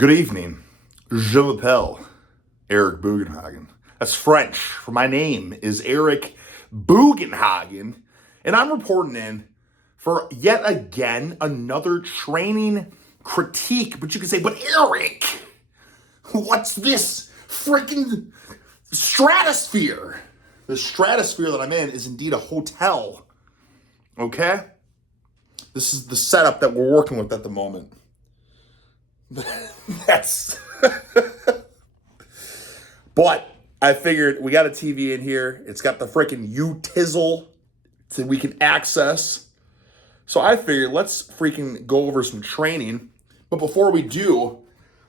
Good evening. Je m'appelle Eric Bugenhagen. That's French for my name is Eric Bugenhagen, and I'm reporting in for yet again another training critique. But you can say, but Eric, what's this freaking stratosphere? The stratosphere that I'm in is indeed a hotel. Okay? This is the setup that we're working with at the moment. That's but I figured we got a TV in here. It's got the freaking U-tizzle that we can access. So I figured let's freaking go over some training. But before we do,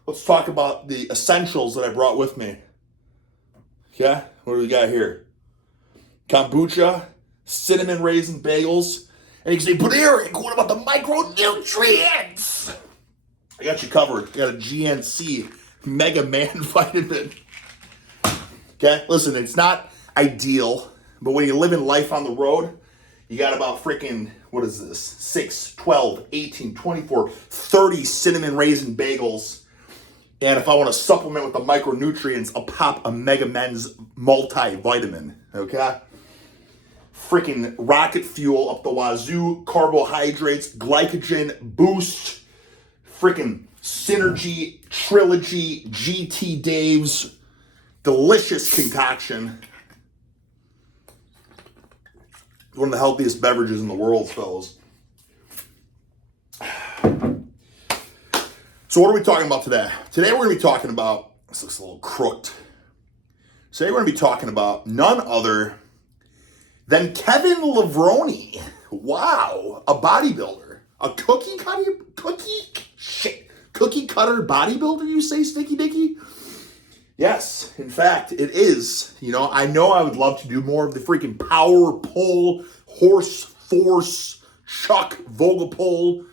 let's talk about the essentials that I brought with me. Okay, what do we got here? Kombucha, cinnamon raisin bagels. And you can say, but Eric, what about the micronutrients? I got you covered. I got a GNC Mega Man vitamin. Okay, listen, it's not ideal, but when you live in life on the road, you got about freaking, what is this? 6, 12, 18, 24, 30 cinnamon raisin bagels. And if I want to supplement with the micronutrients, I'll pop a Mega Men's multivitamin. Okay? Freaking rocket fuel up the wazoo, carbohydrates, glycogen, boost, freaking Synergy, Trilogy, GT Dave's delicious concoction. One of the healthiest beverages in the world, fellas. So what are we talking about today? Today we're going to be talking about, this looks a little crooked. Today we're going to be talking about none other than Kevin Levrone. Wow, a bodybuilder. A cookie cutter bodybuilder, you say, Sticky Dicky? Yes, in fact, it is. You know I would love to do more of the freaking power pull, horse force, Chuck Vogel,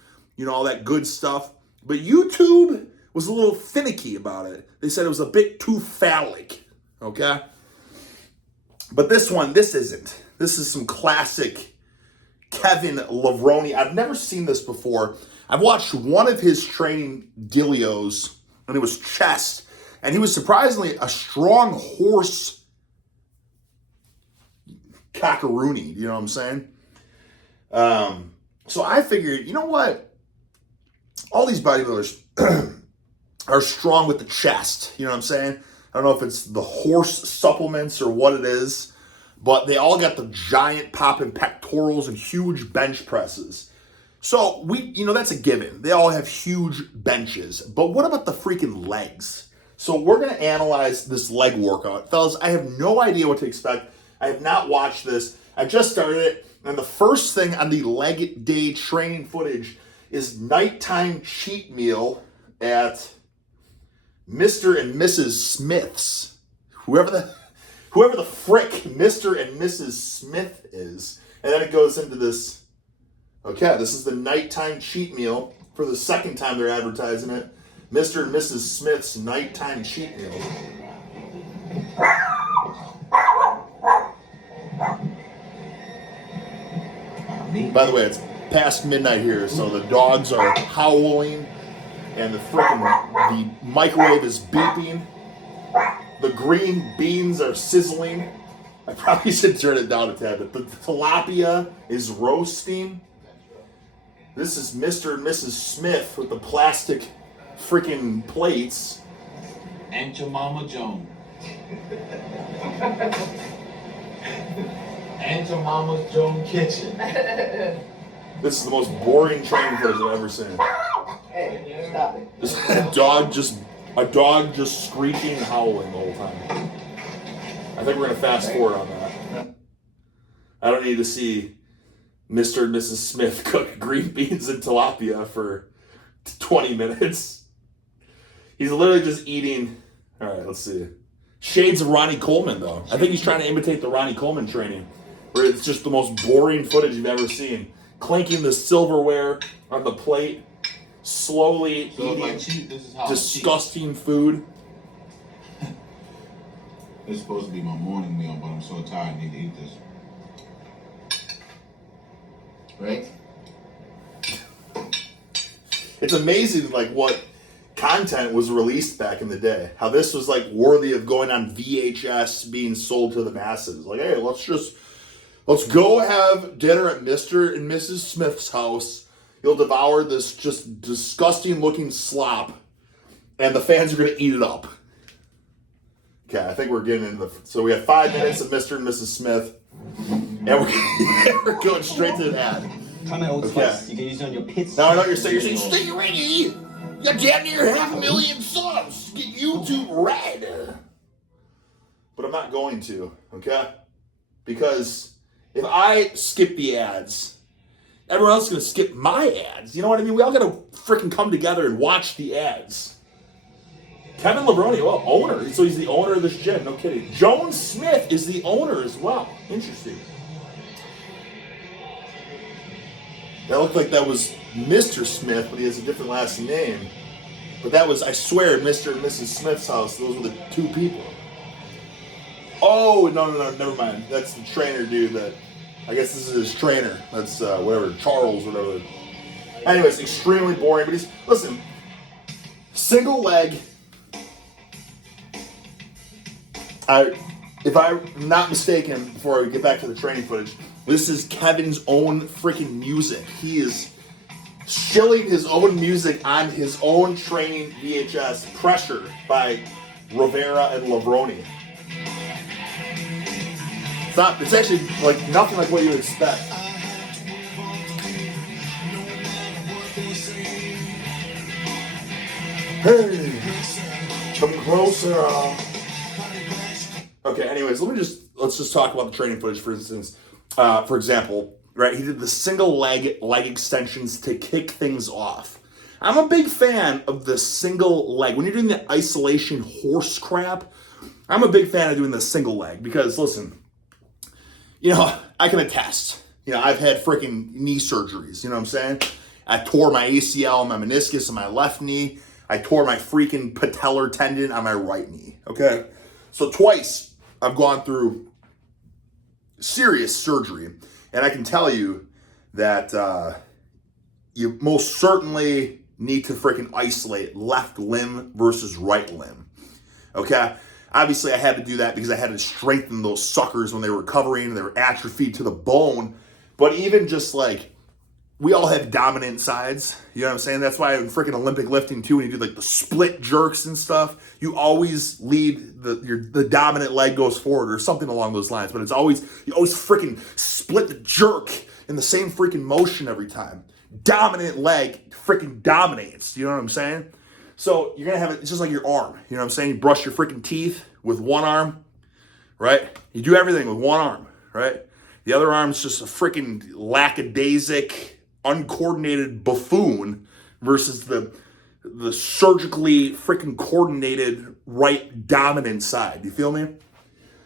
all that good stuff. But YouTube was a little finicky about it. They said it was a bit too phallic, okay? But this isn't. This is some classic Kevin Levrone. I've never seen this before. I've watched one of his training dealios, and it was chest. And he was surprisingly a strong horse cockaroony, you know what I'm saying? So I figured, you know what? All these bodybuilders are strong with the chest, you know what I'm saying? I don't know if it's the horse supplements or what it is, but they all got the giant popping pectorals and huge bench presses. So that's a given. They all have huge benches. But what about the freaking legs? So we're going to analyze this leg workout. Fellas, I have no idea what to expect. I have not watched this. I just started it. And the first thing on the leg day training footage is nighttime cheat meal at Mr. and Mrs. Smith's. Whoever the frick Mr. and Mrs. Smith is. And then it goes into this. Okay, this is the nighttime cheat meal for the second time they're advertising it. Mr. and Mrs. Smith's nighttime cheat meal. By the way, it's past midnight here, so the dogs are howling and the microwave is beeping. The green beans are sizzling. I probably should turn it down a tad, but the tilapia is roasting. This is Mr. and Mrs. Smith with the plastic freaking plates. And your Mama Joan. And your Mama Joan kitchen. This is the most boring training footage I've ever seen. Hey, stop it. Just a dog just screeching and howling the whole time. I think we're gonna fast forward on that. I don't need to see Mr. and Mrs. Smith cook green beans and tilapia for 20 minutes. He's literally just eating. All right, let's see. Shades of Ronnie Coleman, though. I think he's trying to imitate the Ronnie Coleman training, where it's just the most boring footage you've ever seen. Clanking the silverware on the plate, slowly eating disgusting food. This is supposed to be my morning meal, but I'm so tired I need to eat this. Right? It's amazing, like, what content was released back in the day. How this was like worthy of going on VHS, being sold to the masses. Like, hey, let's go have dinner at Mr. and Mrs. Smith's house. You'll devour this just disgusting looking slop, and the fans are going to eat it up. Okay, I think we're getting into the... So we have 5 minutes of Mr. and Mrs. Smith, and we're going straight to the ad. Try my old Okay. spice. You can use it on your pizza. Now I know you're saying, stay ready! You got damn near 500,000 subs! Get YouTube red! But I'm not going to, okay? Because if I skip the ads, everyone else is going to skip my ads. You know what I mean? We all got to freaking come together and watch the ads. Kevin Levrone, well, owner. So he's the owner of this gym. No kidding. Joan Smith is the owner as well. Interesting. That looked like that was Mr. Smith, but he has a different last name. But that was, I swear, Mr. and Mrs. Smith's house. Those were the 2 people. Oh, no, never mind. That's the trainer dude that, I guess this is his trainer. That's whatever, Charles, whatever. Anyways, extremely boring, but he's, listen, single leg. If I'm not mistaken, before we get back to the training footage, this is Kevin's own freaking music. He is shilling his own music on his own training VHS, Pressure by Rivera and Levrone. It's actually like nothing like what you would expect. Hey, come closer. Okay, anyways, let's just talk about the training footage, for instance. For example, right, he did the single leg extensions to kick things off. I'm a big fan of the single leg. When you're doing the isolation horse crap, I'm a big fan of doing the single leg because, listen, you know, I can attest. You know, I've had freaking knee surgeries, you know what I'm saying? I tore my ACL and my meniscus on my left knee. I tore my freaking patellar tendon on my right knee, okay? So twice I've gone through serious surgery, and I can tell you that you most certainly need to freaking isolate left limb versus right limb, okay? Obviously, I had to do that because I had to strengthen those suckers when they were recovering and they were atrophied to the bone. But even just like, we all have dominant sides, you know what I'm saying? That's why in freaking Olympic lifting too, when you do like the split jerks and stuff, you always lead the dominant leg goes forward or something along those lines. But you always freaking split the jerk in the same freaking motion every time. Dominant leg freaking dominates, you know what I'm saying? So you're gonna have it, it's just like your arm, you know what I'm saying? You brush your freaking teeth with one arm, right? You do everything with one arm, right? The other arm's just a freaking lackadaisic, uncoordinated buffoon versus the surgically freaking coordinated right dominant side. You feel me?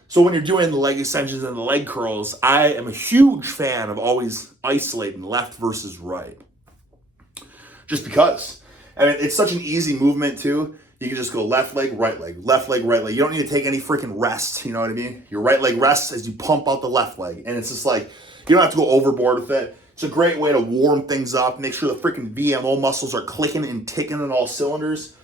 So when you're doing the leg extensions and the leg curls, I am a huge fan of always isolating left versus right. Just because. I mean, it's such an easy movement too. You can just go left leg, right leg, left leg, right leg. You don't need to take any freaking rest, you know what I mean? Your right leg rests as you pump out the left leg. And it's just like, you don't have to go overboard with it. It's a great way to warm things up, make sure the freaking VMO muscles are clicking and ticking on all cylinders.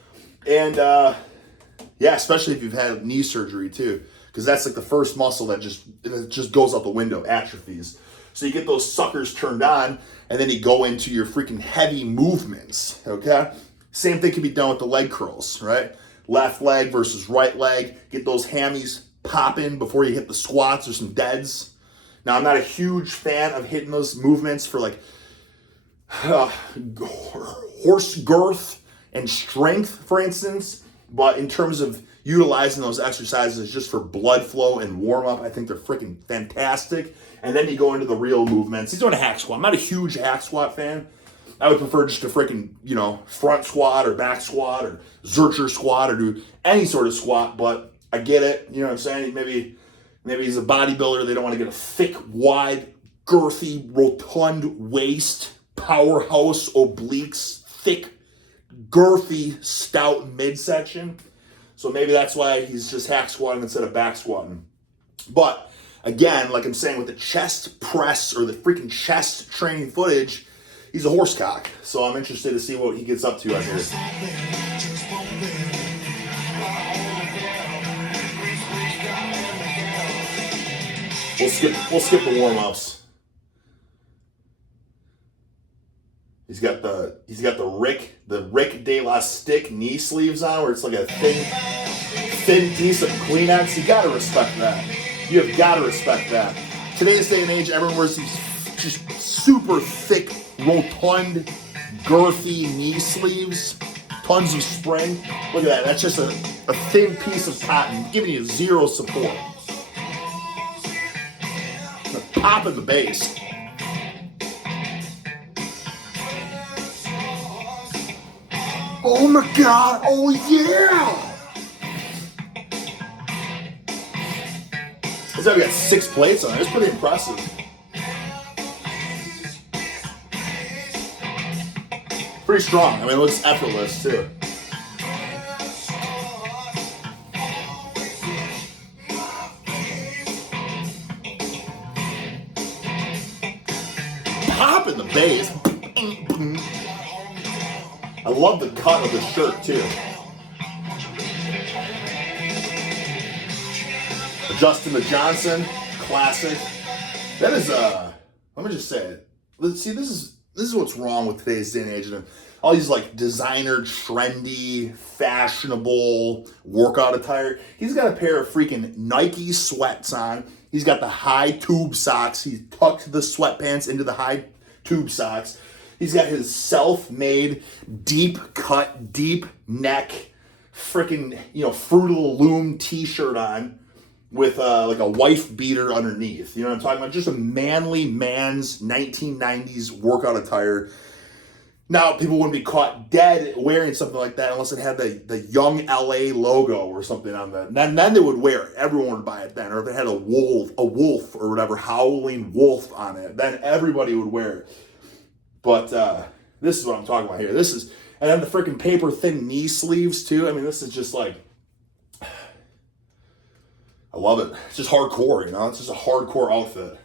And yeah, especially if you've had knee surgery too, because that's like the first muscle that just goes out the window, atrophies. So you get those suckers turned on, and then you go into your freaking heavy movements, okay? Same thing can be done with the leg curls, right? Left leg versus right leg. Get those hammies popping before you hit the squats or some deads. Now, I'm not a huge fan of hitting those movements for like horse girth and strength, for instance. But in terms of utilizing those exercises just for blood flow and warm up, I think they're freaking fantastic. And then you go into the real movements. He's doing a hack squat. I'm not a huge hack squat fan. I would prefer just a freaking, front squat or back squat or Zercher squat or do any sort of squat. But I get it. You know what I'm saying? Maybe he's a bodybuilder. They don't want to get a thick, wide, girthy, rotund waist, powerhouse, obliques, thick, girthy, stout midsection. So maybe that's why he's just hack squatting instead of back squatting. But again, like I'm saying, with the chest press or the freaking chest training footage, he's a horsecock. So I'm interested to see what he gets up to out here. We'll skip the warm-ups. He's got the Rick de la Stick knee sleeves on, where it's like a thin piece of Kleenex. You gotta respect that. You have gotta respect that. Today's day and age, everyone wears these just super thick, rotund, girthy knee sleeves. Tons of spring. Look at that. That's just a thin piece of cotton, giving you zero support. Pop in the base. Oh my God! Oh yeah! This guy got 6 plates on it. It's pretty impressive. Pretty strong. I mean, it looks effortless too. Pop in the base. I love the cut of the shirt too. Justin the Johnson, classic. That is let me just say it. Let's see, this is what's wrong with today's day and age. And all these like designer, trendy, fashionable workout attire. He's got a pair of freaking Nike sweats on. He's got the high tube socks. He tucked the sweatpants into the high tube socks. He's got his self-made, deep cut, deep neck, freaking, Fruit of the Loom t-shirt on with like a wife beater underneath. You know what I'm talking about? Just a manly man's 1990s workout attire. Now, people wouldn't be caught dead wearing something like that unless it had the Young LA logo or something on that. Then they would wear it. Everyone would buy it then. Or if it had a wolf or whatever, howling wolf on it, then everybody would wear it. But this is what I'm talking about here. And then the freaking paper thin knee sleeves too. I mean, this is just like, I love it. It's just hardcore, It's just a hardcore outfit.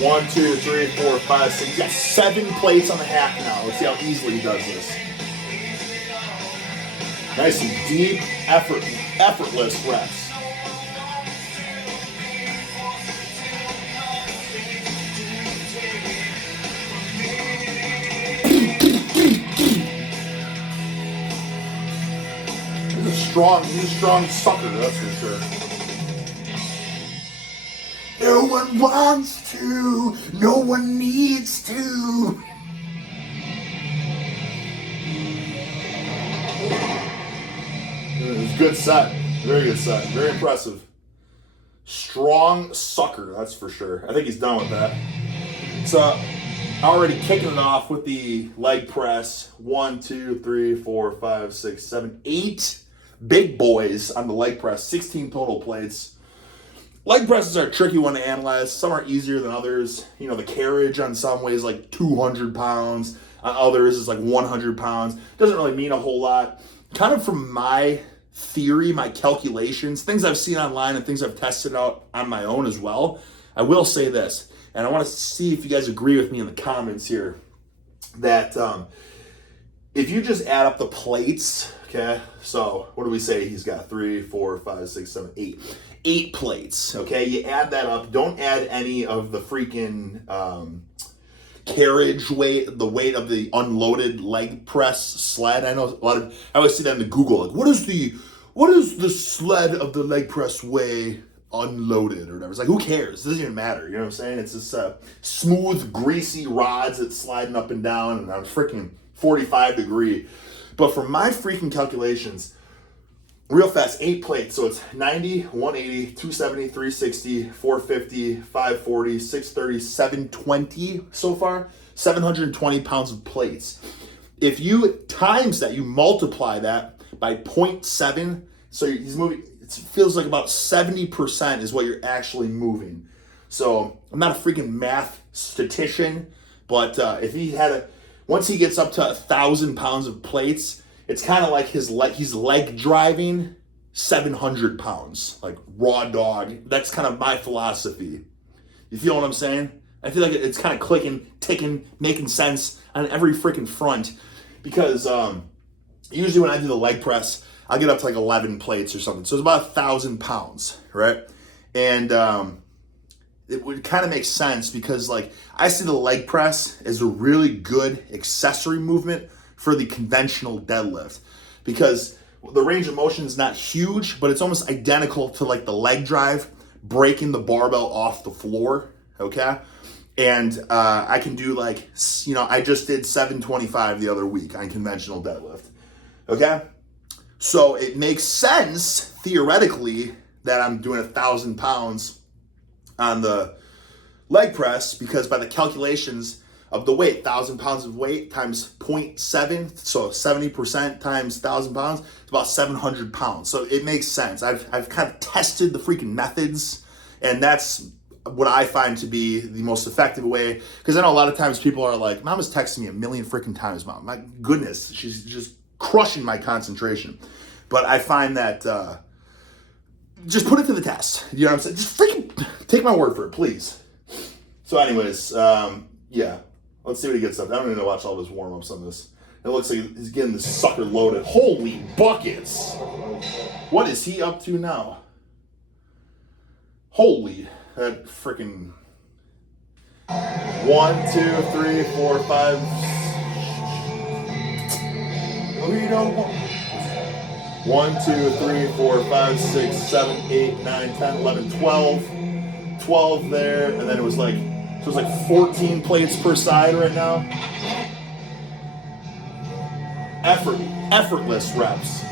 One, two, three, four, five, six. He's got 7 plates on the hack now. Let's see how easily he does this. Nice and deep, effortless reps. He's a strong sucker, that's for sure. No one wants to, no one needs to. It was a good set, very good set, very impressive. Strong sucker, that's for sure. I think he's done with that. So, already kicking it off with the leg press. 1, 2, 3, 4, 5, 6, 7, 8 big boys on the leg press. 16 total plates. Leg presses are a tricky one to analyze. Some are easier than others. The carriage on some weighs like 200 pounds. On others is like 100 pounds. Doesn't really mean a whole lot. Kind of from my theory, my calculations, things I've seen online and things I've tested out on my own as well. I will say this, and I want to see if you guys agree with me in the comments here, that if you just add up the plates, okay, so what do we say he's got? 3, 4, 5, 6, 7, 8. 8 plates, okay? You add that up. Don't add any of the freaking carriage weight, the weight of the unloaded leg press sled. I know I always see that in the Google, like, what is the sled of the leg press weigh unloaded or whatever? It's like, who cares? It doesn't even matter. You know what I'm saying? It's this smooth, greasy rods that's sliding up and down, and I'm freaking 45 degree. But for my freaking calculations, real fast, 8 plates. So it's 90, 180, 270, 360, 450, 540, 630, 720 so far. 720 pounds of plates. If you times that, you multiply that by 0.7, so he's moving, it feels like about 70% is what you're actually moving. So I'm not a freaking math statistician, but if he had once he gets up to 1,000 pounds of plates, it's kind of like he's leg driving 700 pounds, like raw dog. That's kind of my philosophy. You feel what I'm saying? I feel like it's kind of clicking, ticking, making sense on every freaking front. Because usually when I do the leg press, I'll get up to like 11 plates or something. So it's about 1,000 pounds, right? And it would kind of make sense because like I see the leg press as a really good accessory movement for the conventional deadlift, because the range of motion is not huge, but it's almost identical to like the leg drive, breaking the barbell off the floor, okay? And I can do like, you know, I just did 725 the other week on conventional deadlift, okay? So it makes sense, theoretically, that I'm doing 1,000 pounds on the leg press, because by the calculations of the weight, 1,000 pounds of weight times 0.7, so 70% times 1,000 pounds, it's about 700 pounds. So it makes sense. I've kind of tested the freaking methods, and that's what I find to be the most effective way. Because I know a lot of times people are like, Mom is texting me a million freaking times, Mom. My goodness, she's just crushing my concentration. But I find that just put it to the test. You know what I'm saying? Just freaking take my word for it, please. So anyways, yeah. Let's see what he gets up. I don't even know watch all his warm-ups on this. It looks like he's getting this sucker loaded. Holy buckets! What is he up to now? Holy, that freaking 1, 2, 3, 4, 5. We don't want 1, 2, 3, 4, 5, 6, 7, 8, 9, 10, 11, 12. 12 there, and then it was like 14 plates per side right now. Effortless reps.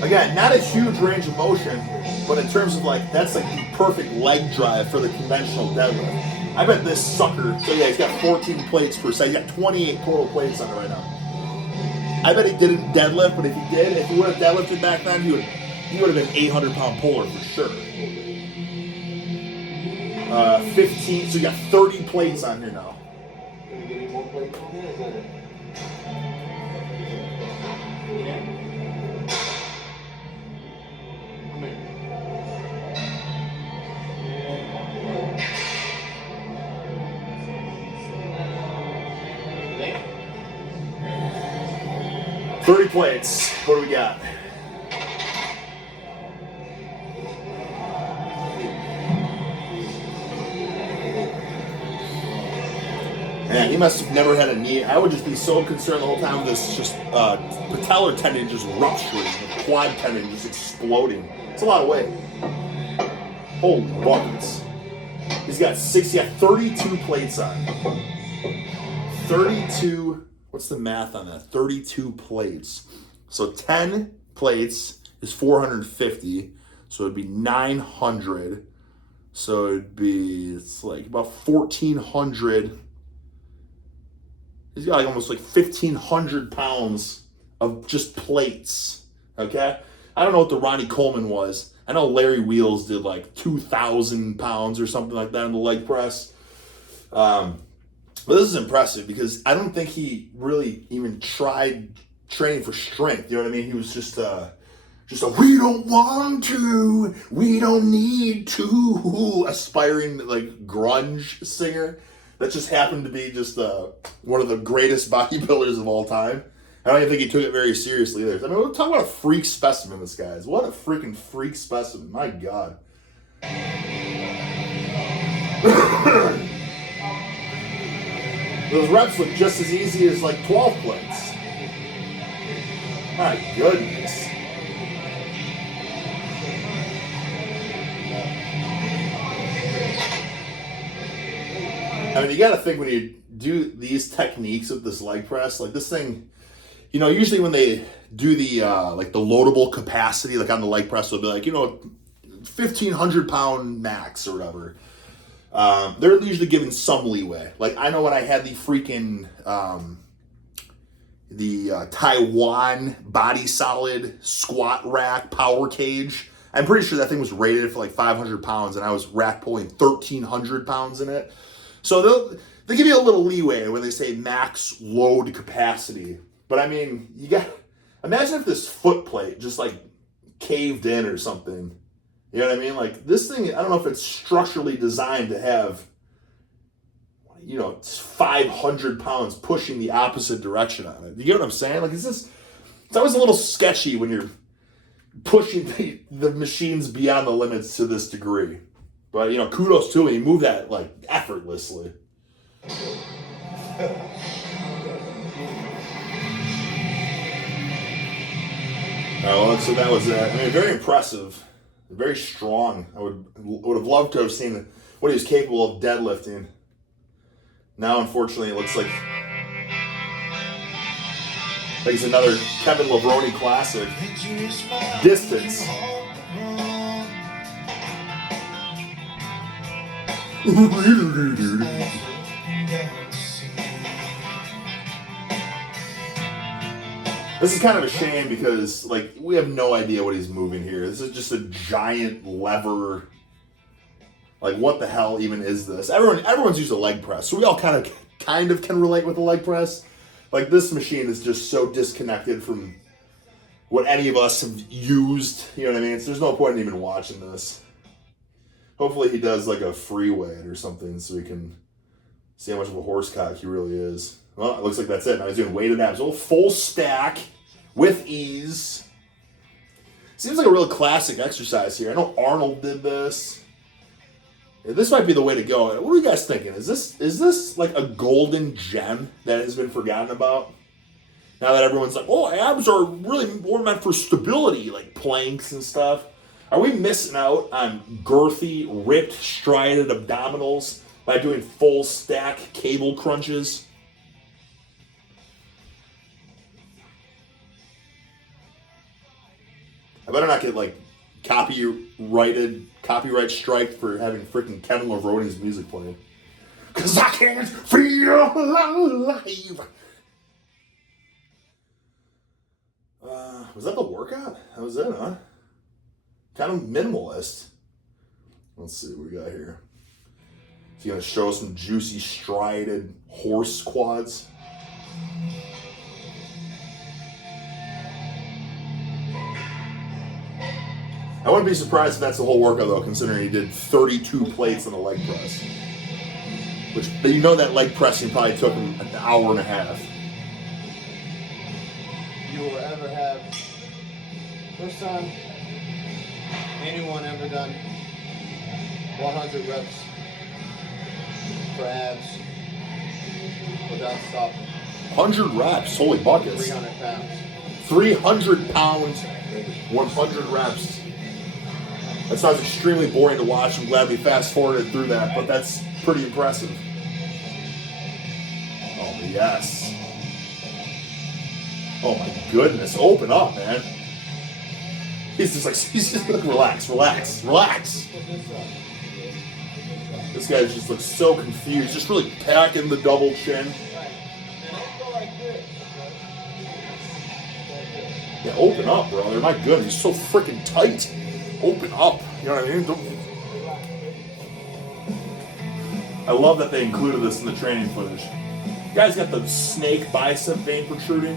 Again, not a huge range of motion, but in terms of like, that's like the perfect leg drive for the conventional deadlift. I bet this sucker, so yeah, he's got 14 plates per side. He's got 28 total plates on it right now. I bet he didn't deadlift, but if he did, if he would have deadlifted back then, he would have been 800-pound puller for sure. 15, so you got 30 plates on here now. Can we get any more plates on there? Is that it? Come here. 30 plates. What do we got? Man, he must have never had a knee. I would just be so concerned the whole time with this just patellar tendon just rupturing, the quad tendon just exploding. It's a lot of weight. Holy buckets. He's got 32 plates on. 32, what's the math on that? 32 plates. So 10 plates is 450. So it'd be 900. So it'd be, it's like about 1,400. He's got like almost like 1,500 pounds of just plates, okay? I don't know what the Ronnie Coleman was. I know Larry Wheels did like 2,000 pounds or something like that in the leg press. But this is impressive because I don't think he really even tried training for strength. You know what I mean? He was just a we don't want to, we don't need to, aspiring like grunge singer. That just happened to be just one of the greatest bodybuilders of all time. I don't even think he took it very seriously either. I mean, we're talking about a freak specimen, this guy is. What a freaking freak specimen. My God. Those reps look just as easy as like 12 plates. My goodness. I mean, you got to think when you do these techniques with this leg press, like this thing, you know, usually when they do the like the loadable capacity, like on the leg press, they'll be like, you know, 1,500 pound max or whatever. They're usually given some leeway. Like I know when I had the freaking Taiwan body solid squat rack power cage. I'm pretty sure that thing was rated for like 500 pounds, and I was rack pulling 1,300 pounds in it. So they give you a little leeway when they say max load capacity. But I mean, you got imagine if this foot plate just like caved in or something. You know what I mean? Like this thing, I don't know if it's structurally designed to have, you know, 500 pounds pushing the opposite direction on it. You get what I'm saying? Like, is this It's always a little sketchy when you're pushing the machines beyond the limits to this degree. But, you know, kudos to him. He moved that, like, effortlessly. Oh, so that was I mean, very impressive, very strong. I would have loved to have seen what he was capable of deadlifting. Now, unfortunately, it looks like it's another Kevin Levrone classic. Distance. This is kind of a shame because, like, we have no idea what he's moving here. This is just a giant lever. Like, what the hell even is this? Everyone's used a leg press, so we all kind of can relate with the leg press. Like, this machine is just so disconnected from what any of us have used. You know what I mean? So there's no point in even watching this. Hopefully he does, like, a free weight or something so we can see how much of a horsecock he really is. Well, it looks like that's it. Now he's doing weighted abs. Oh, full stack with ease. Seems like a real classic exercise here. I know Arnold did this. Yeah, this might be the way to go. What are you guys thinking? Is this like a golden gem that has been forgotten about? Now that everyone's like, oh, abs are really more meant for stability, like planks and stuff. Are we missing out on girthy, ripped, striated abdominals by doing full stack cable crunches? I better not get, like, copyright strike for having freaking Kevin Levrone's music playing. 'Cause I can't feel alive. Was that the workout? That was it, huh? Kind of minimalist. Let's see what we got here. Is he gonna show us some juicy striated horse quads? I wouldn't be surprised if that's the whole workout, though, considering he did 32 plates on the leg press. Which, you know, that leg pressing probably took him an hour and a half. You will ever have, first time anyone ever done 100 reps for abs without stopping. 100 reps, holy buckets. 300 pounds. 300 pounds, 100 reps. That sounds extremely boring to watch. I'm glad we fast forwarded through that, but that's pretty impressive. Oh, yes. Oh my goodness, open up, man. He's just like, relax. This guy just looks so confused, just really packing the double chin. Yeah, open up, brother. My goodness, he's so freaking tight. Open up. You know what I mean? I love that they included this in the training footage. You guys got the snake bicep vein protruding.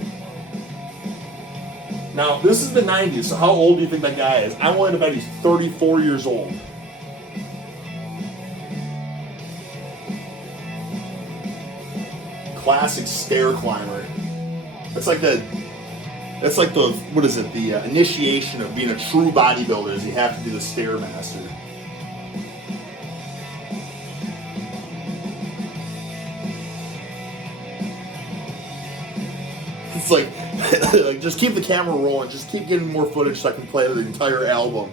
Now, this is the 90s, so how old do you think that guy is? I'm willing to bet he's 34 years old. Classic stair climber. That's like the, what is it, the initiation of being a true bodybuilder is you have to do the Stairmaster. It's like just keep the camera rolling, just keep getting more footage so I can play the entire album.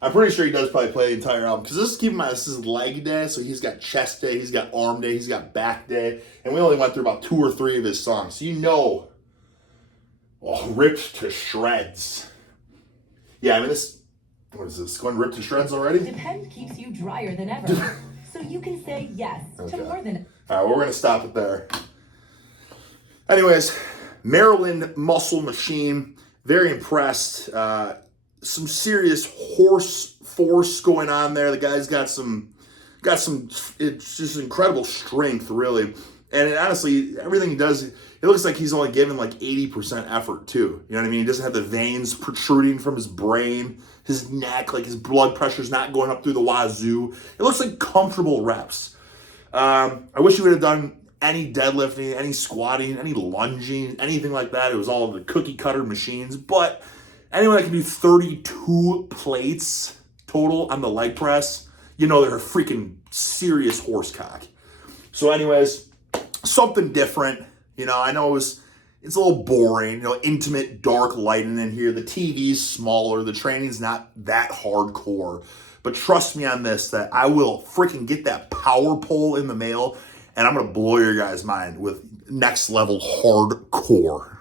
I'm pretty sure he does probably play the entire album, because keep in mind, this is leg day, so he's got chest day, he's got arm day, he's got back day, and we only went through about 2 or 3 of his songs, so you know, ripped to shreds. Yeah, I mean, what is this, going ripped to shreds already? Depend keeps you drier than ever, so you can say yes to more than... All right, well, we're going to stop it there. Anyways, Maryland Muscle Machine, very impressed. Some serious horse force going on there. The guy's got some, it's just incredible strength, really. And honestly, everything he does, it looks like he's only given like 80% effort too. You know what I mean? He doesn't have the veins protruding from his brain, his neck, like his blood pressure's not going up through the wazoo. It looks like comfortable reps. I wish he would have done any deadlifting, any squatting, any lunging, anything like that. It was all the cookie cutter machines. But anyone that can do 32 plates total on the leg press, you know they're a freaking serious horsecock. So anyways, something different. You know, I know it's a little boring, you know, intimate, dark lighting in here. The TV's smaller. The training's not that hardcore. But trust me on this, that I will freaking get that power pole in the mail, and I'm going to blow your guys' mind with next level hardcore.